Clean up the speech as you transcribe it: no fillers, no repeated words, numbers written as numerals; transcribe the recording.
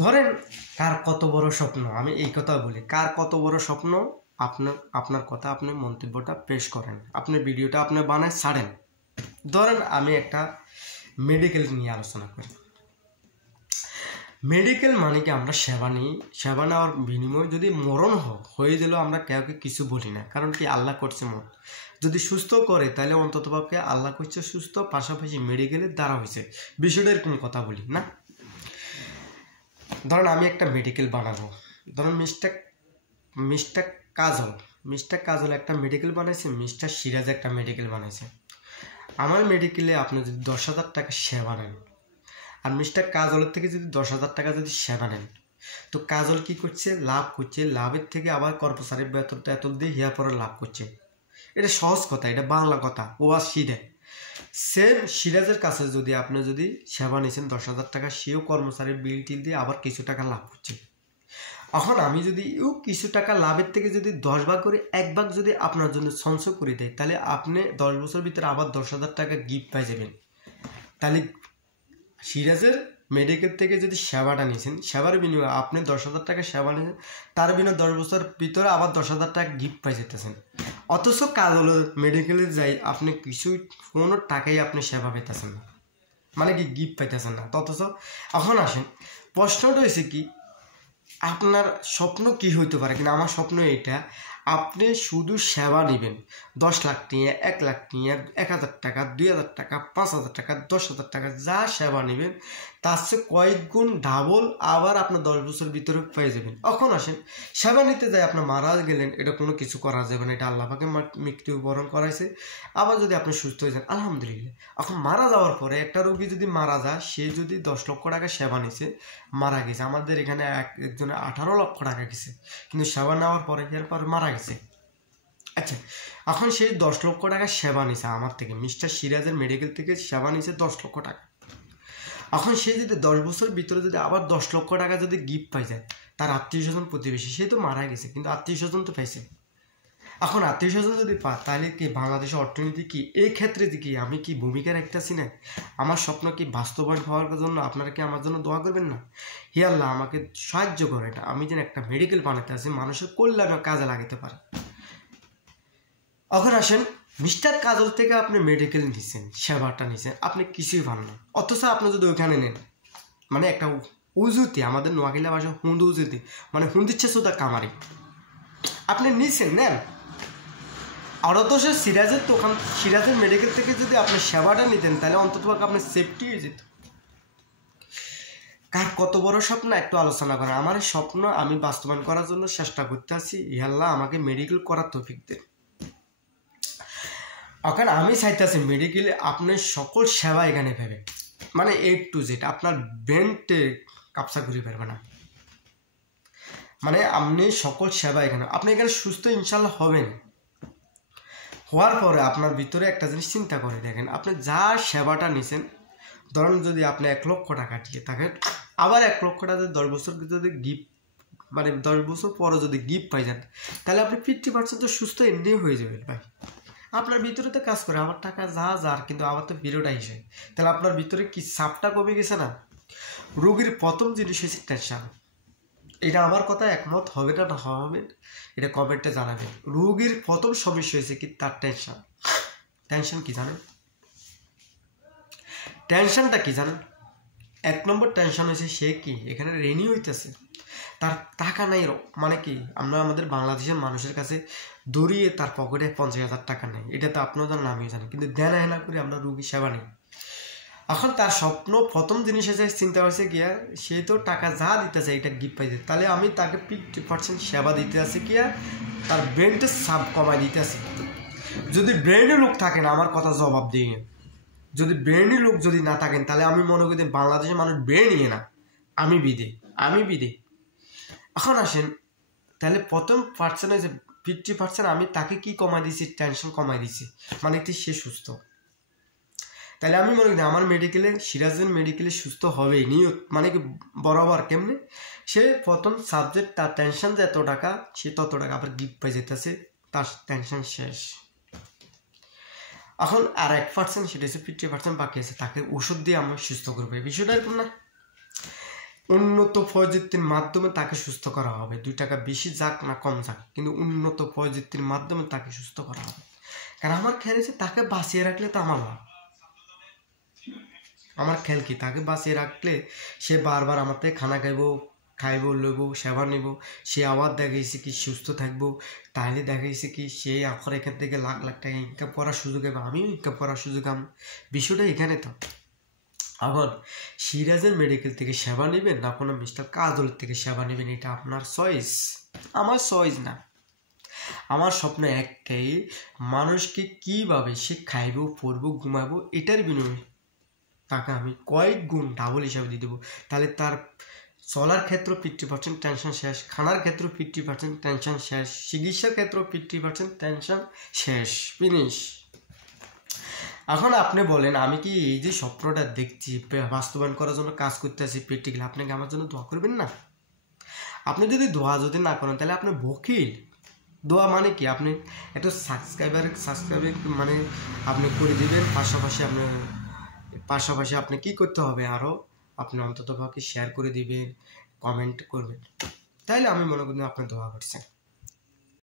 ধরেন কার কত বড় স্বপ্ন, আমি এই কথা বলি, কার কত বড় স্বপ্ন, আপনার কথা, আপনি মন্তব্যটা পেশ করেন, আপনি ভিডিওটা আপনি বানায় ছাড়েন। ধরেন আমি একটা মেডিকেল নিয়ে আলোচনা করি। মেডিকেল মানে কি আমরা সেবা নিই, সেবা নেওয়ার বিনিময়ে যদি মরণ হয়ে গেলেও আমরা কাউকে কিছু বলি না, কারণ কি আল্লাহ করছে মত। যদি সুস্থ করে তাহলে অন্ততপক্ষে আল্লাহ করছে সুস্থ, পাশাপাশি মেডিকেলের দ্বারা হয়েছে, বিষয়টা এরকম কথা বলি না। ধরেন আমি একটা মেডিকেল বানাবো, ধরেন মিস্টার কাজল একটা মেডিকেল বানাইছে, মিস্টার সিরাজ একটা মেডিকেল বানাইছে। আমার মেডিকেলে আপনি যদি 10,000 টাকা সেবা নেন, আর মিস্টার কাজলের থেকে যদি 10,000 টাকা যদি সেবা নেন, তো কাজল কি করছে, লাভ করছে, লাভের থেকে আবার কর্মচারীর বেতন দিয়ে হিয়া পরে লাভ করছে। এটা সহজ কথা, এটা বাংলা কথা, ও আর সিধে সেম সিরাজের কাছে যদি আপনি যদি সেবা নিয়েছেন 10,000 টাকা, সেও কর্মচারীর বিল টিল দিয়ে আবার কিছু টাকা লাভ করছে। এখন আমি যদি কিছু টাকা লাভের থেকে যদি 10 ভাগ করে 1 ভাগ যদি আপনার জন্য সঞ্চয় করে দেয়, তাহলে আপনি 10 বছর ভিতরে আবার 10,000 টাকা গিফট পাই যাবেন। তাহলে সিরাজের মেডিকেল থেকে যদি সেবাটা নিয়েছেন, সেবার বিনিময়ে আপনি 10,000 টাকা সেবা নিয়েছেন, তার বিনিময়ে 10 বছর ভিতরে আবার 10,000 টাকা গিফট পাই যেতেছেন। অথচ কাজলের মেডিকেলে যাই আপনি কোনো টাকাই আপনি সেবা পেতেছেন না, মানে কি গিফট পাইতেছেন না। অথচ এখন আসেন, প্রশ্নটা হয়েছে কি, আপনার স্বপ্ন কি হইতে পারে, কিন্তু আমার স্বপ্ন এটা, আপনি শুধু সেবা নেবেন, 10 লাখ নিয়ে, 1 লাখ নিয়ে, 1,000 টাকা, 2,000 টাকা, 5,000 টাকা, 10,000 টাকা, যা সেবা নেবেন তার চেয়ে কয়েক গুণ ডাবল আবার আপনার 10 বছর ভিতরে পেয়ে যাবেন। এখন আসেন, সেবা নিতে যাই আপনার মারা গেলেন, এটা কোনো কিছু করা যাবে না, এটা আল্লাহ পাকে মৃত্যুবরণ করাইছে। আবার যদি আপনি সুস্থ হয়ে যান আলহামদুলিল্লাহ। এখন মারা যাওয়ার পরে একটা রোগী যদি মারা যায়, সে যদি 10 লক্ষ টাকা সেবা নিছে, মারা গেছে, আমাদের এখানে একজনে 18 লক্ষ টাকা গেছে, কিন্তু সেবা নেওয়ার পরে এরপরে মারা গেছে। আচ্ছা, এখন সেই 10 লক্ষ টাকা সেবা নিছে আমার থেকে, মিস্টার সিরাজের মেডিকেল থেকে সেবা নিছে 10 লক্ষ টাকা। এখন সে যদি 10 বছর ভিতরে যদি আবার 10 লক্ষ টাকা যদি গিফট পাই যায়, তার আত্মীয় স্বজন প্রতিবেশী, সে তো মারা গেছে কিন্তু আত্মীয় স্বজন তো পাইছে। এখন আত্মীয় স্বজন যদি পায়, তাহলে কি বাংলাদেশের অর্থনীতি কি এই ক্ষেত্রে কি আমি কি ভূমিকা রাখতেছি না? আমার স্বপ্ন কি বাস্তবায়ন হওয়ার জন্য আপনারা কি আমার জন্য দোয়া করবেন না? হে আল্লাহ, আমাকে সাহায্য করে এটা, আমি যেন একটা মেডিকেল বানাতে আসি, মানুষের কল্যাণে কাজে লাগাতে পারি। এখন আসেন, মিস্টার কাজল থেকে আপনি মেডিকেল নিছেন, সেবাটা নিছেন, আপনি কিছুই পান না। অথচ আপনি যদি ওইখানে নেন, মানে একটা উজুতি, আমাদের নোয়াখালী ভাষা হুন্দু উজুতি, মানে হুন্দিচ্ছে সুদা কামারি, আপনি নিছেন, নেন। আর অথচ সিরাজের মেডিকেল থেকে যদি আপনি সেবাটা নিতেন, তাহলে অন্তত আপনার সেফটি হয়ে যেত। কার কত বড় স্বপ্ন একটু আলোচনা করেন। আমার স্বপ্ন আমি বাস্তবায়ন করার জন্য চেষ্টা করতে আছি, আল্লাহ আমাকে মেডিকেল করার তৌফিক দেন। এখন আমি চাইতেছি মেডিকেলে আপনার সকল সেবা এখানে পাবে, মানে A to Z, আপনার ব্রেনটে কাপসা ঘুরে পারবে না, মানে আপনি সকল সেবা এখানে, আপনি এখানে সুস্থ ইনশাল্লাহ হবেন। হওয়ার পরে আপনার ভিতরে একটা জিনিস চিন্তা করে দেখেন, আপনি যা সেবাটা নিছেন, ধরুন যদি আপনি 1 লক্ষ টাকা দিয়ে থাকেন, আবার 1 লক্ষ টাকা যদি 10 বছর যদি গিফট, মানে 10 বছর পরে যদি গিফট পাই যান, তাহলে আপনি 50% তো সুস্থ এমনি হয়ে যাবেন ভাই। আপনার ভিতরে তো কাজ করে, আমার টাকা যা যার, কিন্তু আমার তো বিরোটা হিসেবে, তাহলে আপনার ভিতরে কি চাপটা কমে গেছে না? রোগীর প্রথম জিনিস হচ্ছে টেনশন। এটা আমার কথা একমত হবে না, না হবে, এটা কমেন্টে জানাবেন। রোগীর প্রথম সমস্যা হয়েছে কি, তার টেনশন। টেনশন কি জানেন? টেনশনটা কি জানেন? 1 নম্বর টেনশন হয়েছে সে কি এখানে রেনি হইতেছে, তার টাকা নাই, মানে কি আমরা আমাদের বাংলাদেশের মানুষের কাছে দৌড়িয়ে তার পকেটে 50,000 টাকা নেই, এটা তো আপনার জানেন, আমিও জানি, কিন্তু দেন হেনা করে আমরা রোগী সেবা নেই। এখন তার স্বপ্ন প্রথম জিনিস এসে চিন্তা হয়েছে গিয়া, সে তো টাকা যা দিতে চাই এটা গিফট পাইতে, তাহলে আমি তাকে 50% সেবা দিতে আছে গিয়া, তার ব্রেনটা সাব কমাই দিতে আছে। যদি ব্রেনে লোক থাকে না, আমার কথা জবাব দিয়ে, যদি ব্রেনই লোক যদি না থাকেন, তাহলে আমি মনে করি বাংলাদেশের মানুষ ব্রেন নিয়ে না, আমি বিদে। এখন আসেন, তাহলে প্রথম পার্সেন্ট হয়েছে 50%, আমি তাকে কি কমাই দিচ্ছি, টেনশন কমাই দিচ্ছি, মানে কি সে সুস্থ। তাহলে আমি মনে করি আমার মেডিকেলে, সিরাজের মেডিকেলে সুস্থ হবে নিয়ত, মানে কি বরাবর কেমনে, সে প্রথম সাবজেক্ট, তার টেনশন যে এত টাকা, সে তত টাকা আবার গিফট পাই যেতেছে, তার টেনশন শেষ। এখন আর 1% সেটা হচ্ছে 50% বাকি আছে, তাকে ওষুধ দিয়ে আমরা সুস্থ করবো, এই বিষয়টা এরকম না। উন্নত প্রযুক্তির মাধ্যমে তাকে সুস্থ করা হবে। 2 টাকা বেশি যাক না কম যাক, কিন্তু উন্নত প্রযুক্তির মাধ্যমে তাকে সুস্থ করা হবে। কারণ আমার খেয়াল আছে তাকে বাঁচিয়ে রাখলে তো আমার লাভ। আমার খেয়াল কি, তাকে বাঁচিয়ে রাখলে সে বারবার আমার থেকে খানা খাইব লইব, সেবা নিব, সে আবার দেখাইছে কি সুস্থ থাকবো, তাহলে দেখাইছে কি সে আখর এখান থেকে লাখ লাখ টাকা ইনকাম করার সুযোগ হবে, আমিও ইনকাম করার সুযোগ আমি। বিষয়টা এখানে তো। এখন সিরাজের মেডিকেল থেকে সেবা নেবেন না কোনো মিস্টার কাজলের থেকে সেবা নেবেন, এটা আপনার চয়েস, আমার চয়েস না। আমার স্বপ্ন একটাই, মানুষকে কীভাবে সে খাইব, পরবো, ঘুমাবো, এটার বিনিময়ে তাকে আমি কয়েক গুণ ডাবল হিসাবে দিয়ে দেবো। তাহলে তার চলার ক্ষেত্র 50% টেনশন শেষ, খানার ক্ষেত্র 50% টেনশন শেষ, চিকিৎসার ক্ষেত্র 50% টেনশন শেষ, ফিনিশ। এখন আপনি বলেন, আমি কি এই যে স্বপ্নটা দেখছি বাস্তবায়ন করার জন্য কাজ করতেছি প্র্যাকটিক্যাল, আপনি কি আমার জন্য দোয়া করবেন না? আপনি যদি দোয়া না করেন তাহলে আপনি বকিল। দোয়া মানে কি, আপনি একটু সাবস্ক্রাইবার মানে আপনি করে দিবেন, পাশাপাশি আপনি কি করতে হবে আরও, আপনি অন্ততপক্ষে শেয়ার করে দিবেন, কমেন্ট করবেন, তাইলে আমি মনে করি আপনি দোয়া করছেন।